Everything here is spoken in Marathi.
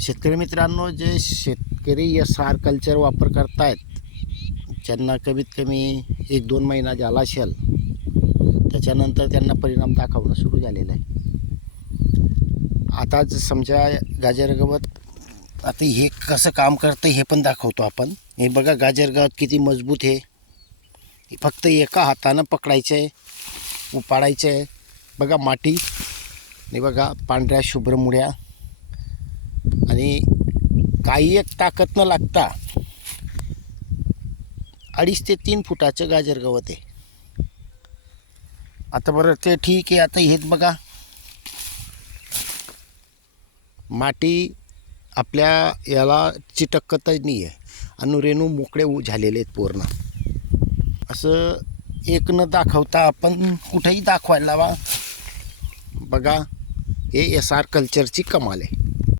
शेतकरी मित्रांनो, जे शेतकरी SR कल्चर वापर करतायत ज्यांना कमीत कमी 1-2 महिना झाला असेल, त्याच्यानंतर त्यांना परिणाम दाखवणं सुरू झालेलं आहे. आता समजा गाजर गवत आता हे कसं काम करतं हे पण दाखवतो आपण. हे बघा गाजर गवत किती मजबूत आहे. फक्त एका हातानं पकडायचं आहे, उपाडायचं आहे. बघा माती, हे बघा पांढऱ्या शुभ्र मुळ्या, आणि काही एक ताकद न लागता 2.5 ते 3 फुटाचं गाजर गवत आहे. आता बरं ते ठीक आहे. आता हेच बघा माती आपल्या याला चिटकतच नाही आहे, अनुरेणू मोकळे झालेले आहेत पूर्ण. असं एक न दाखवता आपण कुठेही दाखवायला लावा. बघा हे SR कल्चरची कमाल आहे.